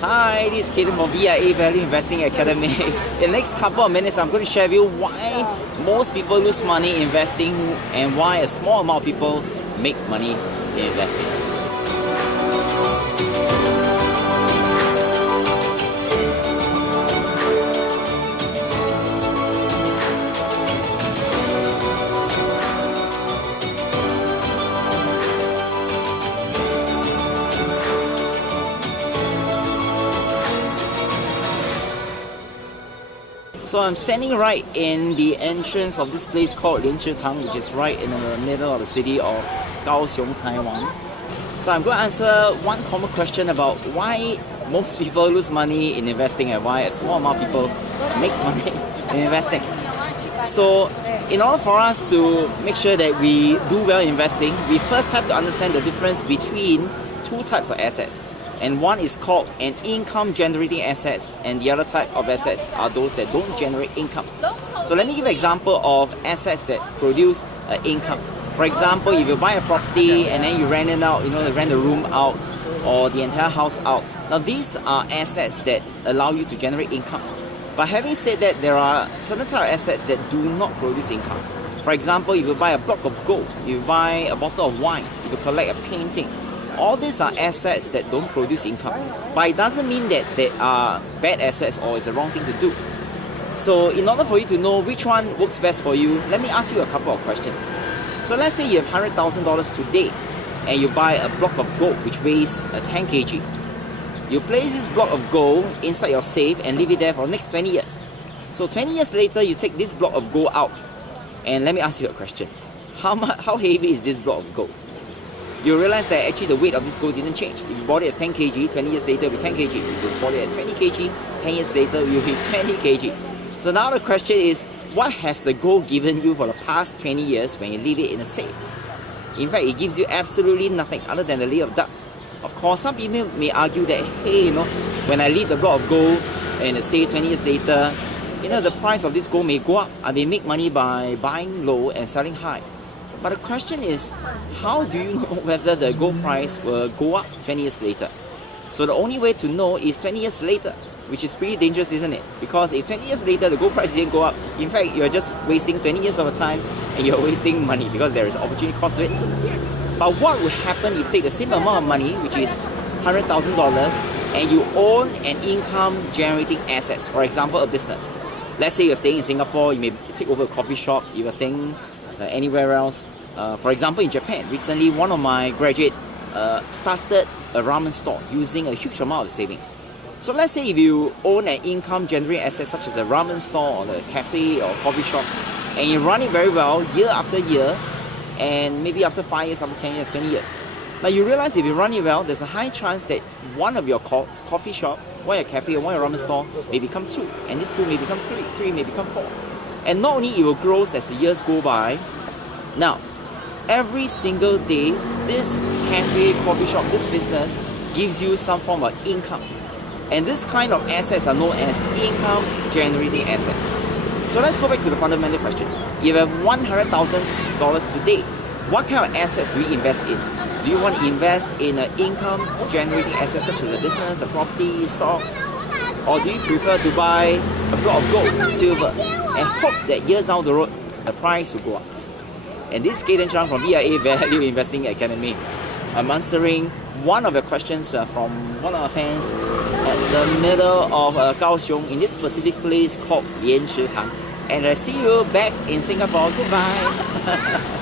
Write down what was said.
Hi, this is Cayden from VIA Value Investing Academy. In the next couple of minutes, I'm going to share with you why most people lose money investing and why a small amount of people make money in investing. So I'm standing right in the entrance of this place called Tang, which is right in the middle of the city of Kaohsiung, Taiwan. So I'm going to answer one common question about why most people lose money in investing and why a small amount of people make money in investing. So in order for us to make sure that we do well in investing, we first have to understand the difference between two types of assets. And one is called an income generating assets, and the other type of assets are those that don't generate income. So let me give an example of assets that produce income. For example, if you buy a property and then you rent it out, rent the room out or the entire house out. Now these are assets that allow you to generate income. But having said that, there are certain type of assets that do not produce income. For example, if you buy a block of gold, if you buy a bottle of wine, if you collect a painting, all these are assets that don't produce income. But it doesn't mean that they are bad assets or it's a wrong thing to do. So in order for you to know which one works best for you, let me ask you a couple of questions. So let's say you have $100,000 today and you buy a block of gold which weighs 10 kg. You place this block of gold inside your safe and leave it there for the next 20 years. So 20 years later, you take this block of gold out. And let me ask you a question. How heavy is this block of gold? You realize that actually the weight of this gold didn't change. If you bought it as 10 kg, 20 years later it will be 10 kg. If you bought it at 20 kg, 10 years later it will be 20 kg. So now the question is, what has the gold given you for the past 20 years when you leave it in a safe? In fact, it gives you absolutely nothing other than a layer of dust. Of course, some people may argue that, hey, when I leave the block of gold in a safe 20 years later, the price of this gold may go up. I may make money by buying low and selling high. But the question is, how do you know whether the gold price will go up 20 years later? So the only way to know is 20 years later, which is pretty dangerous, isn't it? Because if 20 years later the gold price didn't go up, in fact, you're just wasting 20 years of time and you're wasting money because there is opportunity cost to it. But what would happen if you take the same amount of money, which is $100,000, and you own an income generating assets, for example, a business. Let's say you're staying in Singapore, you may take over a coffee shop, you are staying anywhere else. For example, in Japan, recently one of my graduates started a ramen store using a huge amount of savings. So let's say if you own an income generating asset such as a ramen store or a cafe or coffee shop, and you run it very well year after year, and maybe after 5 years, after 10 years, 20 years. Now you realize if you run it well, there's a high chance that one of your coffee shop, one your cafe or one your ramen store may become 2, and this 2 may become 3, 3 may become 4. And not only it will grow as the years go by. Now, every single day, this cafe, coffee shop, this business gives you some form of income. And this kind of assets are known as income generating assets. So let's go back to the fundamental question. If you have $100,000 today, what kind of assets do you invest in? Do you want to invest in an income generating asset such as a business, a property, stocks? Or do you prefer to buy a block of gold, silver, and hope that years down the road, the price will go up? And this is Chang from VIA Value Investing Academy. I'm answering one of the questions from one of our fans at the middle of Kaohsiung in this specific place called Tang. And I see you back in Singapore. Goodbye.